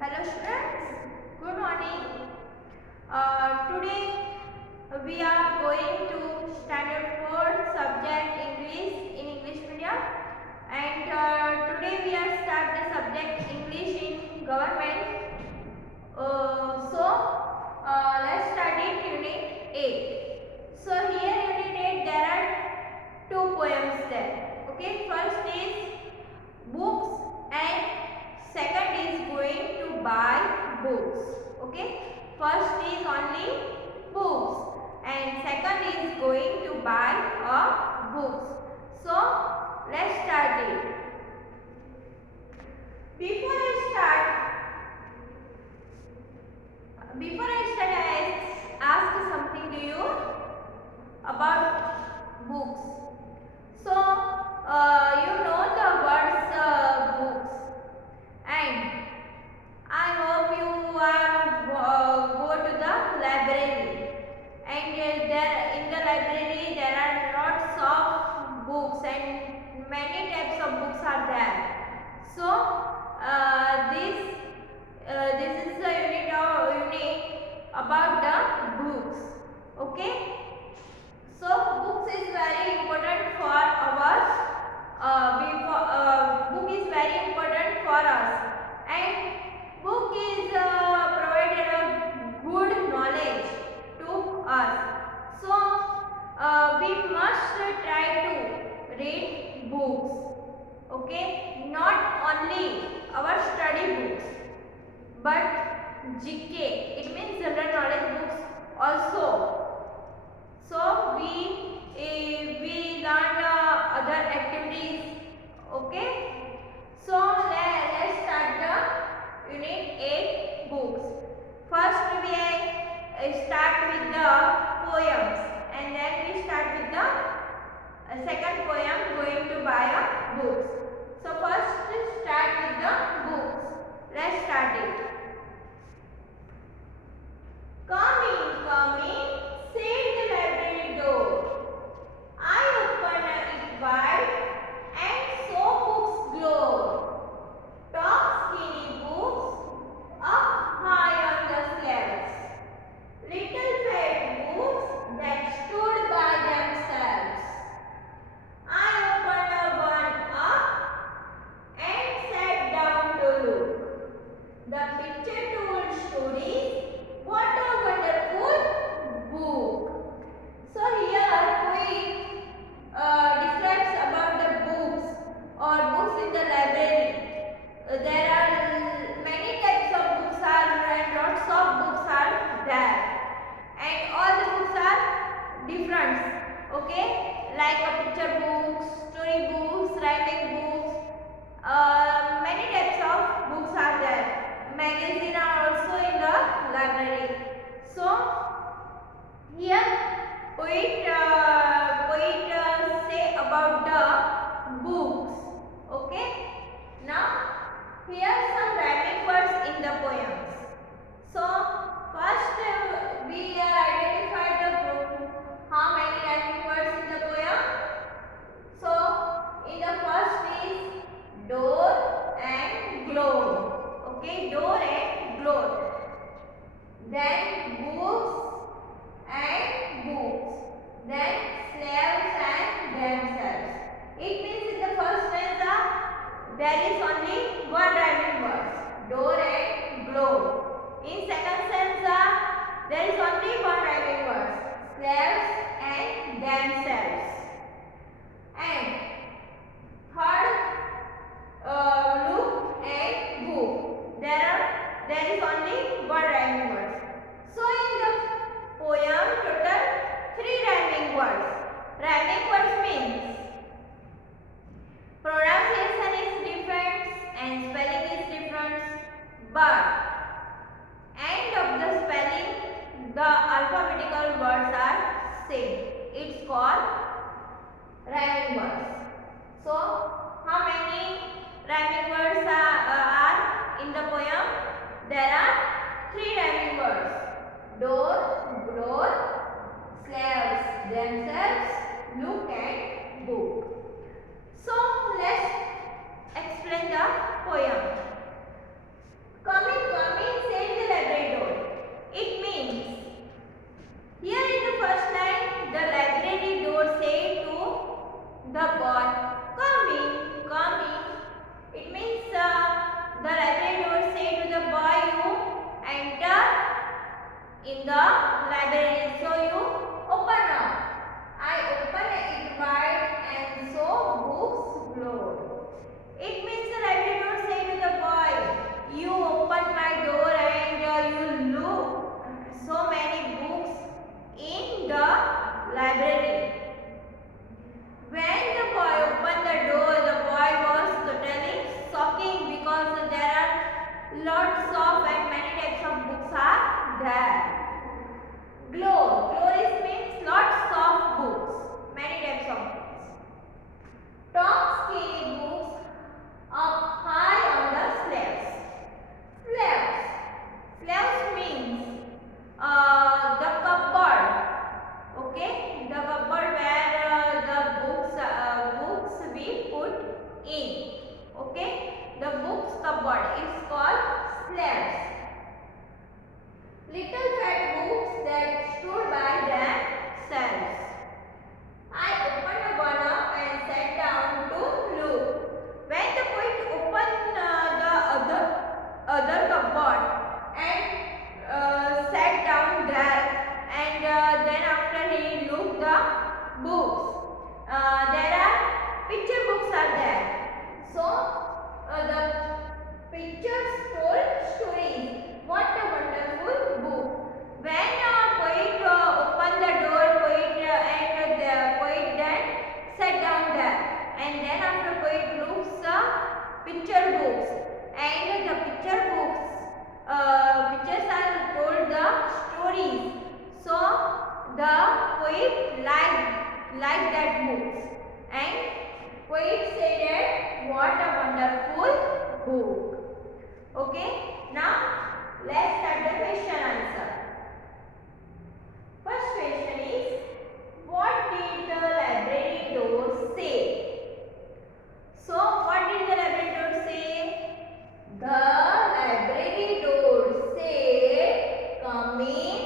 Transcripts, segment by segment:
Hello students, good morning. Today we are going to standard 4 subject English in English medium, and today we are start the subject English in government. Let's start it unit 8. So here unit 8 there are two poems there. Okay, first is books and second is going to buy books. Okay, first is only books and second is going to buy a books. So let's start it. Before I start, I ask something to you about books. So you know the words books, and I hope you are go to the library, and there in the library there are lots of books and many types of books are there. So this is the unit about the books. Okay. So books is very important for our book is very important for us, and book is provided a good knowledge to us. So we must try to read books. Okay, not only our study books but GK, it means general knowledge books also. So we learn other activities. Okay. So let's start the unit 8 books. First we start with the poems, and then we start with the second poem going to buy a books. So first start with the books. Let's start it. Come in, said the library door. I opened it wide and saw books glow. Tall skinny books up high on the shelves. Little fat books that stood by themselves. I opened one up and sat down to look. The picture told stories. What a wonderful book! So here poet describes about the books or books in the library. There are many types of books and lots of books are there, and all the books are different. Okay, like a picture books, story books, writing books. Many types of books are there. Magazines are also in the library. So here poet say about the books. Okay. Now here some rhyming words in the poems. So first we identify the how many rhyming words in the poem. So in the first is door and glow. Okay, door and glow. Then books and books. Then slaves and themselves. It means in the first stanza there is only one rhyming word, door and glow. In second stanza there is only one rhyming word, slaves and themselves. And third, look and book. There is only one rhyming word. So in the poem total 3 rhyming words. Rhyming words means pronunciation is different and spelling is different, but end of the spelling the alphabetical words are same. It's called rhyming words. So how many rhyming words are in the poem? There are 3 rhyming words. Door, glow, slaves, themselves, look and book. So let's explain the poem. Coming the books cupboard. It's called slabs. Little fat books that stood by themselves. I opened one up and sat down to look. When the poet opened the other cupboard and sat down there, and then after he looked the books, there are picture books are there. So the pictures told stories. What a wonderful book! When poet opened the door, and the poet then sat down there, and then after poet looks the picture books, and the picture books pictures are told the stories. So the poet liked that books, and poet said that what a wonderful book. Okay, now let's start the question answer. First question is, what did the library door say? So what did the library door say? The library door said, come in,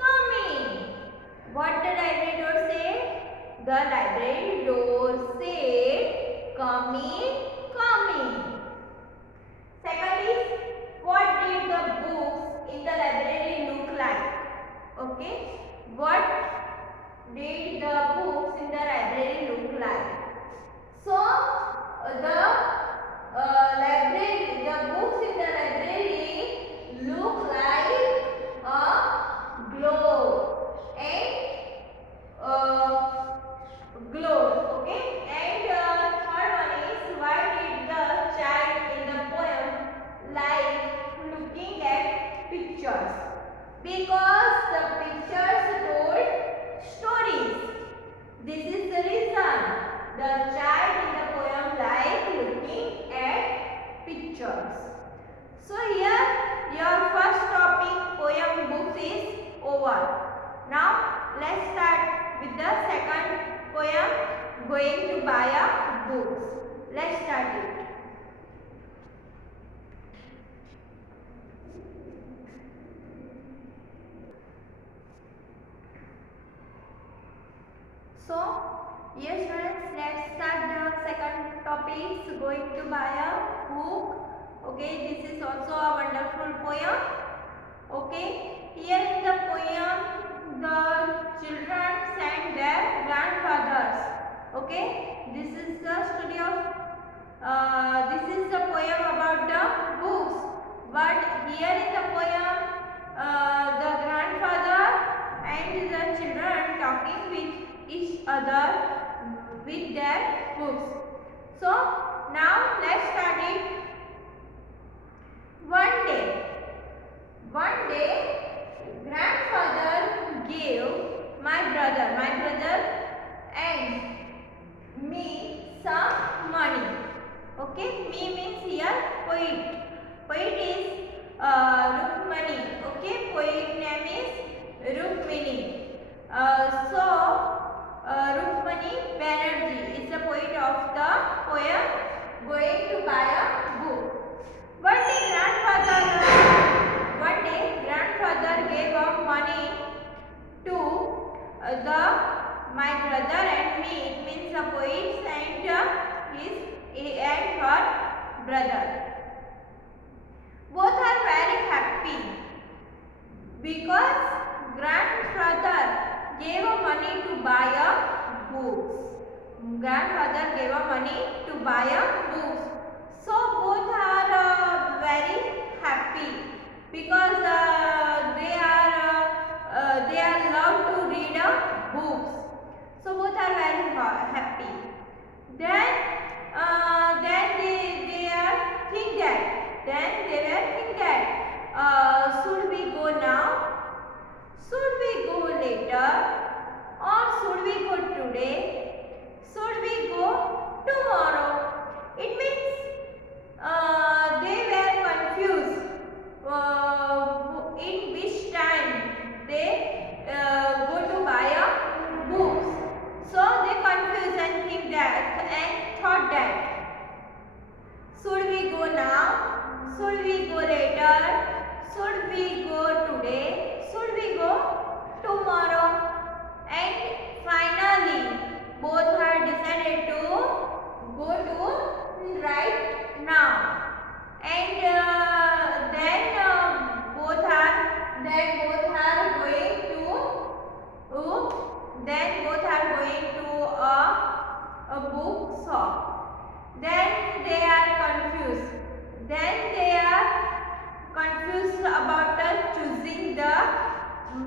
come in. What the library door say? The library door said, come in, come in. Second is, what did the books in the library look like? Okay, what did the books in the library look like? So the books in the library look like a globe and globe. Okay, and third one is, why did the child in the poem like looking at pictures? Because the pictures told stories. This is the reason the child in the poem like looking at pictures. So here your first topic poem books is over. Now let's start with the second poem, going to buy a books. Let's start it. So, yes friends, let's start the second topic, going to buy a book. Okay, this is also a wonderful poem. Okay, here in the poem, the children and their grandfathers. Okay, this is the story of, this is the poem about the books. But here in the poem, the grandfather and the children talking with each other with their books. So now let's start it. One day, grandfather gave my brother and me some money. Okay, me means here poet. Poet is Rukmani. Okay, poet name is Rukmini. Rukmani Banerjee is the poet of the poem Going to Buy a Book. One day grandfather gave up money to my brother and me. It means the poet and her brother. Both are very happy because grandfather gave money to buy a books. Grandfather gave money to buy a books. So both are very happy because they are love to read books. So both are very happy. Then they were think that should we go now? Should we go later? Or should we go today? Should we go tomorrow? It means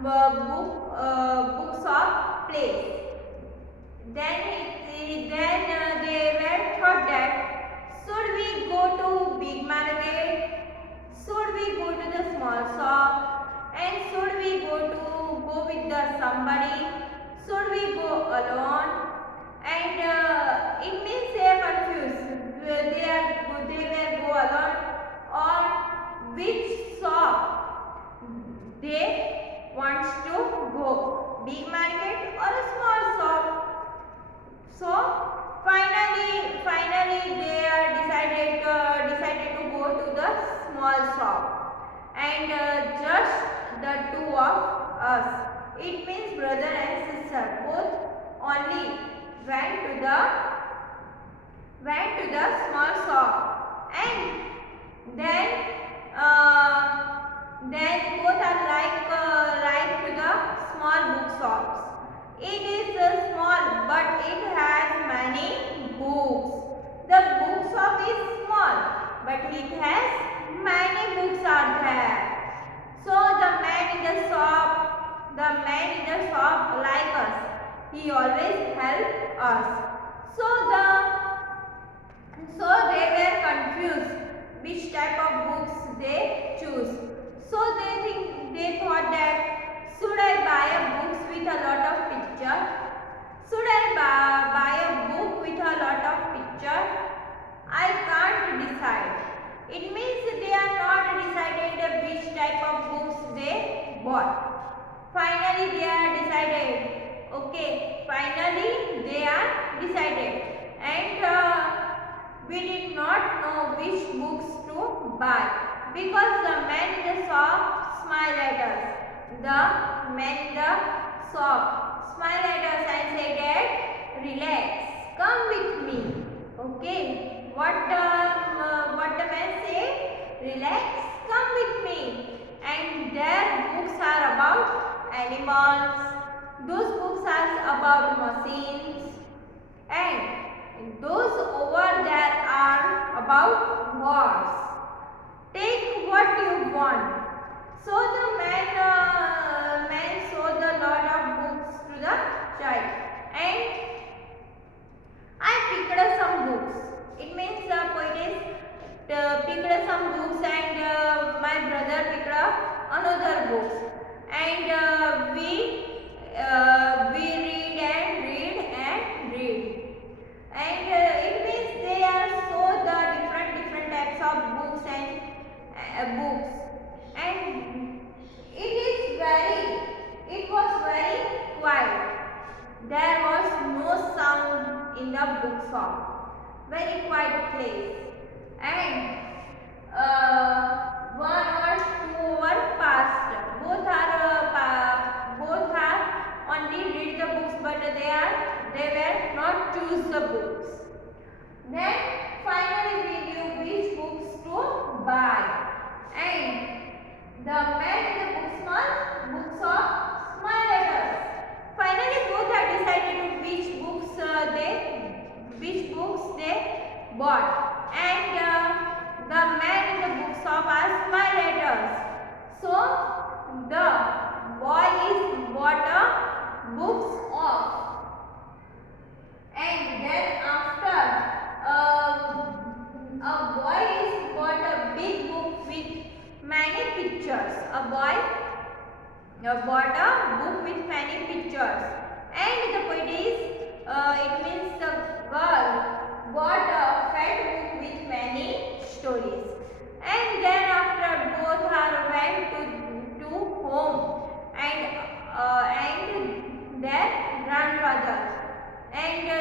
books of place. Then they were thought that should we go to big market, should we go to the small shop, and should we go with the somebody, should we go alone? And it means they are confused. They were go alone or which shop they wants to go, big market or a small shop. So finally they are decided to go to the small shop, and just the two of us. It means brother and sister both only went to the small shop, and then both are like to the small book shops. It is small, but it has many books. The book shop is small, but it has many books are there. So the man in the shop like us. He always help us. So they were confused which type of books they choose. So they thought that should I buy a books with a lot of picture? Should I buy a book with a lot of picture? I can't decide. It means they are not decided which type of books they bought. Finally they are decided. Okay, finally they are decided, and we did not know which books to buy because the man in the shop smiled at us. The man in the shop smiled at us and said that relax, come with me. Okay, what the man said? Relax, come with me. And their books are about animals. Those books are about machines, and those over there are about wars. Take what you want. So the man showed a lot of books to the child, and I picked up some books. It means the poetess picked up some books, and my brother picked up another books, and we read and read, and it means they are so the different types of books and books, and it was very quiet. There was no sound in the bookshop. Very quiet place, and 1 or 2 hours passed. Both are only read the books, but they were not choose the books. Then finally we knew which books to buy, and the man in the book shop smiled at us. Finally both are decided which books they bought, and the man in the book shop smiled at us. So the boy is bought a books of, and then after a boy is bought a big book with many pictures. A boy bought a book with many pictures, and the poet is it means the girl bought a fat book with many stories. And then after both are went to home, and their grandfather, and the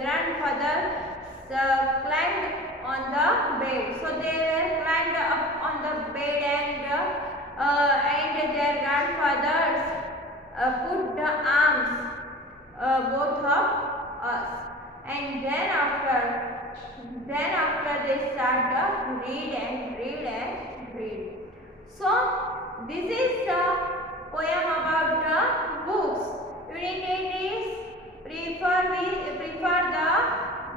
grandfather climbed on the bed. So they were climbed up on the bed, and their grandfathers put the arms both of us, and then after they start to read. So this is the poem about the books. Unit 8 is prefer the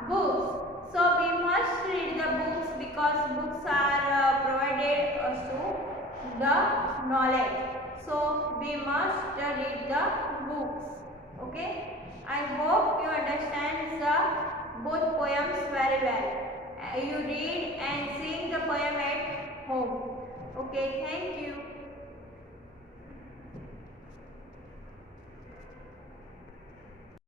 books. So we must read the books because books are provided us to the knowledge. So we must read the books. Okay. I hope you understand the both poems very well. You read and sing the poem at home. Okay. Thank you.